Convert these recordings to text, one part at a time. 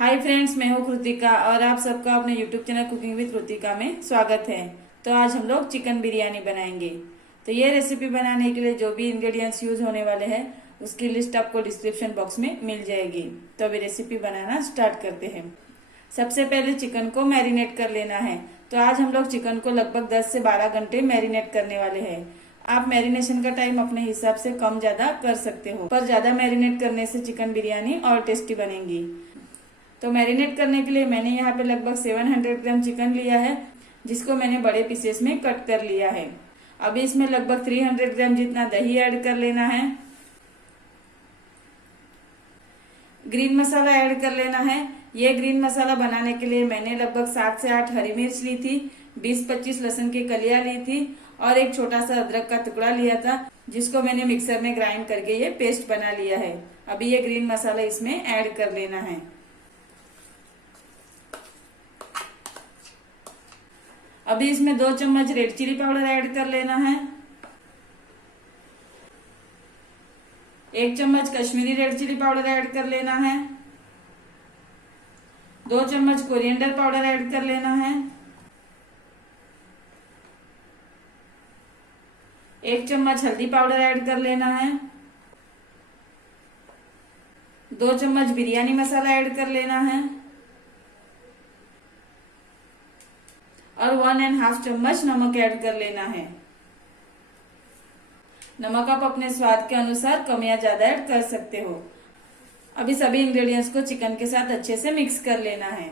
Hi friends, मैं हूँ कृतिका और आप सबका अपने YouTube channel cooking with Kritika में स्वागत है। तो आज हम लोग चिकन बिरयानी बनाएंगे। तो ये रेसिपी बनाने के लिए जो भी इंग्रेडिएंट्स यूज होने वाले हैं उसकी लिस्ट आपको डिस्क्रिप्शन बॉक्स में मिल जाएगी। तो अभी रेसिपी बनाना स्टार्ट करते हैं। सबसे पहले चिकन को मैरिनेट कर लेना है। तो आज हम लोग चिकन को लगभग 10 से 12 घंटे मैरिनेट करने वाले हैं। आप मैरिनेशन का टाइम अपने हिसाब से कम ज्यादा कर सकते हो, पर ज्यादा मैरिनेट करने से चिकन बिरयानी और टेस्टी बनेगी। तो मैरिनेट करने के लिए मैंने यहाँ पे लगभग 700 ग्राम चिकन लिया है, जिसको मैंने बड़े पीसेस में कट कर लिया है। अभी इसमें लगभग 300 ग्राम जितना दही ऐड कर लेना है। ग्रीन मसाला ऐड कर लेना है। ये ग्रीन मसाला बनाने के लिए मैंने लगभग 7 से 8 हरी मिर्च ली थी, 20-25 लहसुन की कलियां ली थी और एक छोटा सा अदरक का टुकड़ा लिया था, जिसको मैंने मिक्सर में ग्राइंड करके ये पेस्ट बना लिया है। अभी ये ग्रीन मसाला इसमें ऐड कर लेना है। अभी इसमें 2 चम्मच रेड चिली पाउडर ऐड कर लेना है। 1 चम्मच Kashmiri red chilli powder add कर लेना है। 2 चम्मच कोरिएंडर पाउडर ऐड कर लेना है। 1 चम्मच हल्दी पाउडर ऐड कर लेना है। 2 चम्मच बिरयानी मसाला ऐड कर लेना है और 1.5 चम्मच नमक ऐड कर लेना है। नमक आप अपने स्वाद के अनुसार कम या ज्यादा ऐड कर सकते हो। अभी सभी इंग्रेडिएंट्स को चिकन के साथ अच्छे से मिक्स कर लेना है।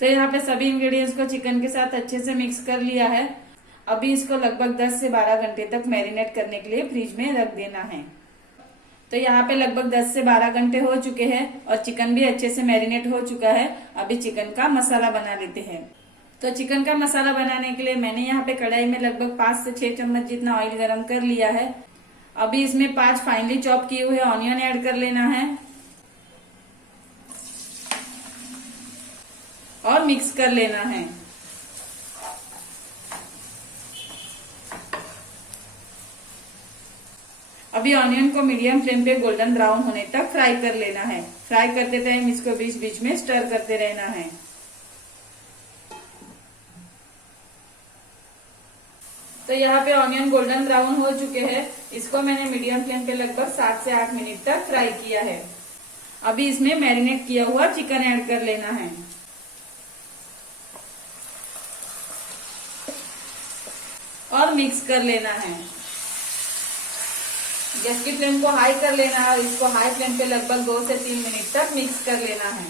तो यहाँ पे सभी इंग्रेडिएंट्स को चिकन के साथ अच्छे से मिक्स कर लिया है। अभी इसको लगभग 10 से 12 घंटे तक मैरिनेट करने के लिए फ्रिज में रख देना है। तो यहाँ पे लगभग 10 से 12 घंटे हो चुके हैं और चिकन भी अच्छे से मैरिनेट हो चुका है। अभी चिकन का मसाला बना लेते हैं। तो चिकन का मसाला बनाने के लिए मैंने यहाँ पे कढ़ाई में लगभग 5 से 6 चम्मच जितना ऑयल गरम कर लिया है। अभी इसमें 5 फाइनली चॉप किए हुए ऑनियन ऐड कर लेना है और मिक्स कर लेना है। अभी ऑनियन को मीडियम फ्लेम पे गोल्डन ब्राउन होने तक फ्राई कर लेना है। फ्राई करते टाइम इसको बीच बीच में स्टर करते रहना है। तो यहाँ पे ऑनियन गोल्डन ब्राउन हो चुके हैं। इसको मैंने मीडियम फ्लेम पे लगभग 7 से 8 मिनट तक फ्राई किया है। अभी इसमें मैरिनेट किया हुआ चिकन ऐड कर लेना है और मिक्स कर लेना है। गैस की फ्लेम को हाई कर लेना है और इसको हाई फ्लेम पे लगभग 2 से 3 मिनट तक मिक्स कर लेना है।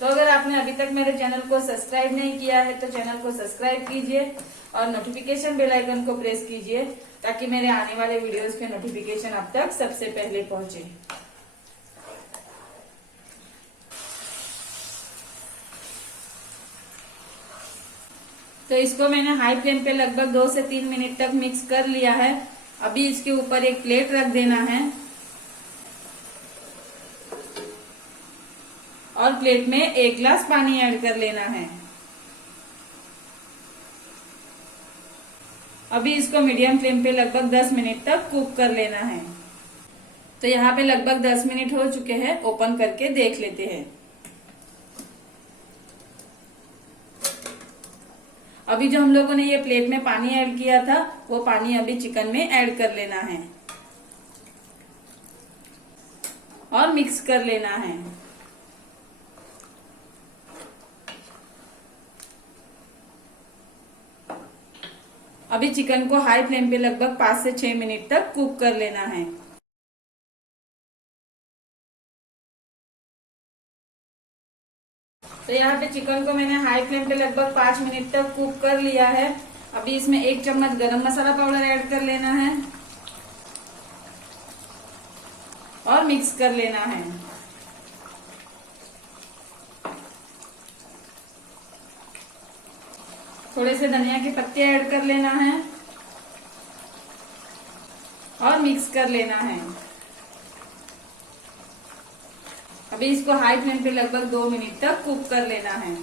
तो अगर आपने अभी तक मेरे चैनल को सब्सक्राइब नहीं किया है तो चैनल को सब्सक्राइब कीजिए और नोटिफिकेशन बेल आइकन को प्रेस कीजिए, ताकि मेरे आने वाले वीडियोस के नोटिफिकेशन आप तक सबसे पहले पहुंचे। तो इसको मैंने हाई फ्लेम पे लगभग 2 से 3 मिनट तक मिक्स कर लिया है। अभी इसके ऊपर एक प्लेट रख देना है और प्लेट में 1 गिलास पानी ऐड कर लेना है। अभी इसको मीडियम फ्लेम पे लगभग 10 मिनट तक कुक कर लेना है। तो यहाँ पे लगभग 10 मिनट हो चुके हैं। ओपन करके देख लेते हैं। अभी जो हम लोगों ने ये प्लेट में पानी ऐड किया था वो पानी अभी चिकन में ऐड कर लेना है और मिक्स कर लेना है। अभी चिकन को हाई फ्लेम पे लगभग 5 से 6 मिनट तक कुक कर लेना है। तो यहाँ पे चिकन को मैंने हाई फ्लेम पे लगभग 5 मिनट तक कुक कर लिया है। अभी इसमें 1 चम्मच गरम मसाला पाउडर ऐड कर लेना है और मिक्स कर लेना है। थोड़े से धनिया के पत्ते ऐड कर लेना है और मिक्स कर लेना है। अभी इसको हाई फ्लेम पे लगभग 2 मिनट तक कुक कर लेना है।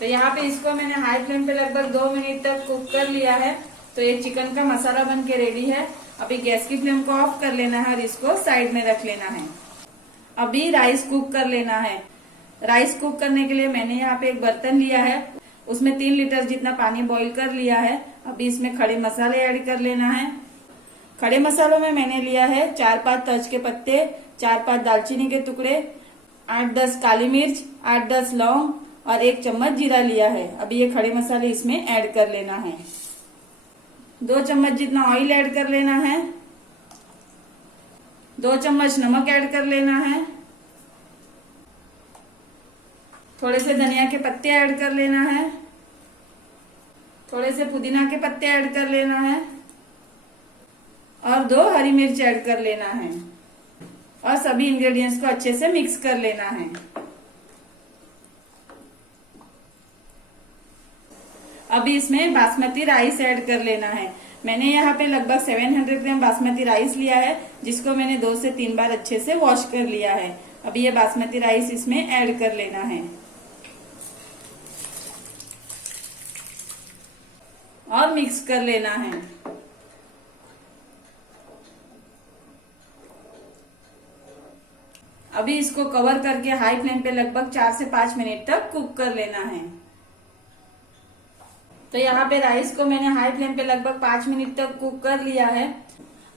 तो यहाँ पे इसको मैंने हाई फ्लेम पे लगभग 2 मिनट तक कुक कर लिया है। तो ये चिकन का मसाला बन के रेडी है। अभी गैस की फ्लेम को ऑफ कर लेना है और इसको साइड में रख लेना है। अभी राइस कुक कर लेना है। राइस कुक करने के लिए मैंने यहाँ पे एक बर्तन लिया है, उसमें 3 लीटर जितना पानी बॉईल कर लिया है। अभी इसमें खड़े मसाले ऐड कर लेना है। खड़े मसालों में मैंने लिया है 4-5 तज के पत्ते, 4-5 दालचीनी के टुकड़े, 8-10 काली मिर्च, 8-10 लौंग और 1 चम्मच जीरा लिया है। अभी ये खड़े मसाले इसमें ऐड कर लेना है। 2 चम्मच जितना ऑयल ऐड कर लेना है। 2 चम्मच नमक ऐड कर लेना है। थोड़े से धनिया के पत्ते ऐड कर लेना है। थोड़े से पुदीना के पत्ते ऐड कर लेना है और 2 हरी मिर्च ऐड कर लेना है और सभी इंग्रेडिएंट्स को अच्छे से मिक्स कर लेना है। अभी इसमें बासमती राइस ऐड कर लेना है। मैंने यहाँ पे लगभग 700 ग्राम बासमती राइस लिया है, जिसको मैंने 2 से 3 बार अच्छे से वॉश कर लिया है। अभी ये बासमती राइस इसमें ऐड कर लेना है और मिक्स कर लेना है। अभी इसको कवर करके हाई फ्लेम पे लगभग 4 से 5 मिनट तक कुक कर लेना है। तो यहाँ पे राइस को मैंने हाई फ्लेम पे लगभग 5 मिनट तक कुक कर लिया है।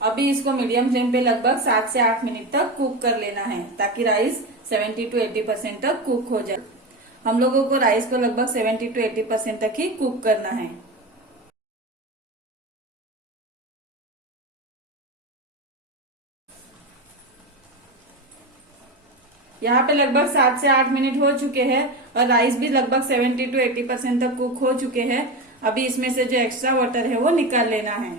अभी इसको मीडियम फ्लेम पे लगभग 7 से 8 मिनट तक कुक कर लेना है, ताकि राइस 70 to 80% तक कुक हो जाए। हम लोगों को राइस को लगभग 70 to 80% तक ही कुक करना है। यहाँ पे लगभग 7 से 8 मिनट हो चुके हैं और राइस भी लगभग 70 to 80% तक कुक हो चुके हैं। अभी इसमें से जो एक्स्ट्रा वाटर है वो निकाल लेना है।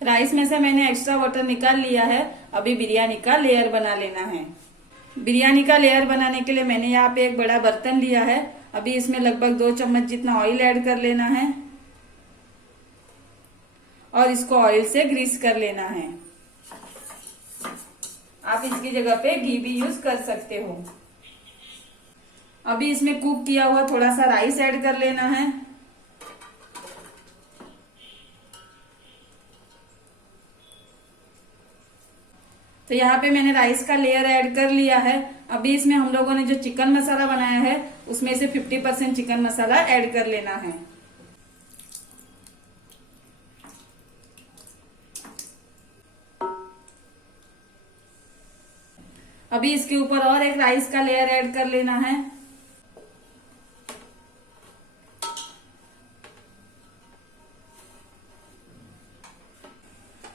राइस में से मैंने एक्स्ट्रा वाटर निकाल लिया है। अभी बिरयानी का लेयर बना लेना है। बिरयानी का लेयर बनाने के लिए मैंने यहाँ पे एक बड़ा बर्तन लिया है। अभी इसमें लगभग 2 चम्मच जितना ऑयल ऐड कर लेना है और इसको ऑयल से ग्रीस कर लेना है। आप इसकी जगह पे घी भी यूज कर सकते हो। अभी इसमें कुक किया हुआ थोड़ा सा राइस ऐड कर लेना है। तो यहाँ पे मैंने राइस का लेयर ऐड कर लिया है। अभी इसमें हम लोगों ने जो चिकन मसाला बनाया है उसमें से 50% चिकन मसाला ऐड कर लेना है। अभी इसके ऊपर और एक राइस का लेयर ऐड कर लेना है।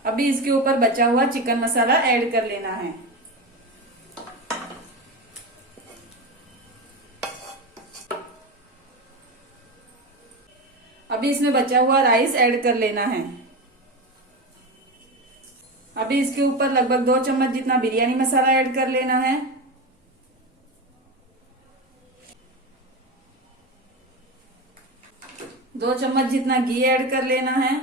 अभी इसके ऊपर बचा हुआ चिकन मसाला ऐड कर लेना है। अभी इसमें बचा हुआ राइस ऐड कर लेना है। अभी इसके ऊपर लगभग 2 चम्मच जितना बिरयानी मसाला ऐड कर लेना है। दो चम्मच जितना घी ऐड कर लेना है।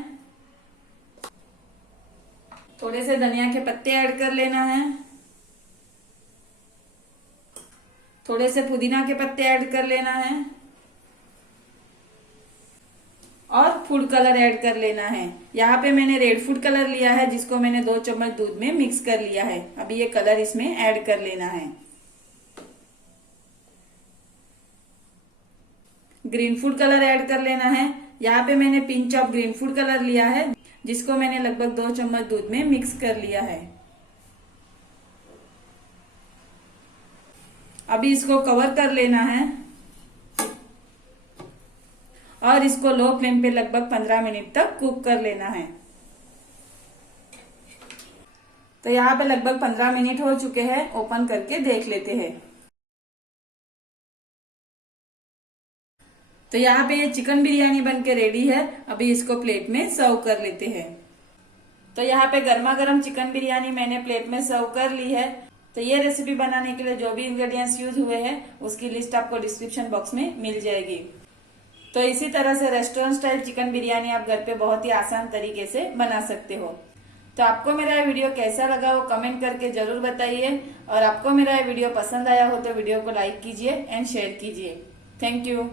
थोड़े से धनिया के पत्ते ऐड कर लेना है। थोड़े से पुदीना के पत्ते ऐड कर लेना है और फूड कलर ऐड कर लेना है। यहाँ पे मैंने रेड फूड कलर लिया है, जिसको मैंने 2 चम्मच दूध में मिक्स कर लिया है। अभी ये कलर इसमें ऐड कर लेना है। ग्रीन फूड कलर ऐड कर लेना है। यहाँ पे मैंने pinch of green food colour लिया है, जिसको मैंने लगभग 2 चम्मच दूध में मिक्स कर लिया है। अभी इसको कवर कर लेना है और इसको लो फ्लेम पे लगभग 15 मिनट तक कुक कर लेना है। तो यहाँ पे लगभग 15 मिनट हो चुके हैं। ओपन करके देख लेते हैं। तो यहाँ पे ये चिकन बिरयानी बन के रेडी है। अभी इसको प्लेट में सर्व कर लेते हैं। तो यहाँ पे गर्मा गर्म चिकन बिरयानी मैंने प्लेट में सर्व कर ली है। तो ये रेसिपी बनाने के लिए जो भी इंग्रेडिएंट्स यूज हुए हैं उसकी लिस्ट आपको डिस्क्रिप्शन बॉक्स में मिल जाएगी। तो इसी तरह से रेस्टोरेंट स्टाइल चिकन बिरयानी आप घर पे बहुत ही आसान तरीके से बना सकते हो। तो आपको मेरा ये वीडियो कैसा लगा वो कमेंट करके जरूर बताइए, और आपको मेरा ये वीडियो पसंद आया हो तो वीडियो को लाइक कीजिए एंड शेयर कीजिए। Thank you.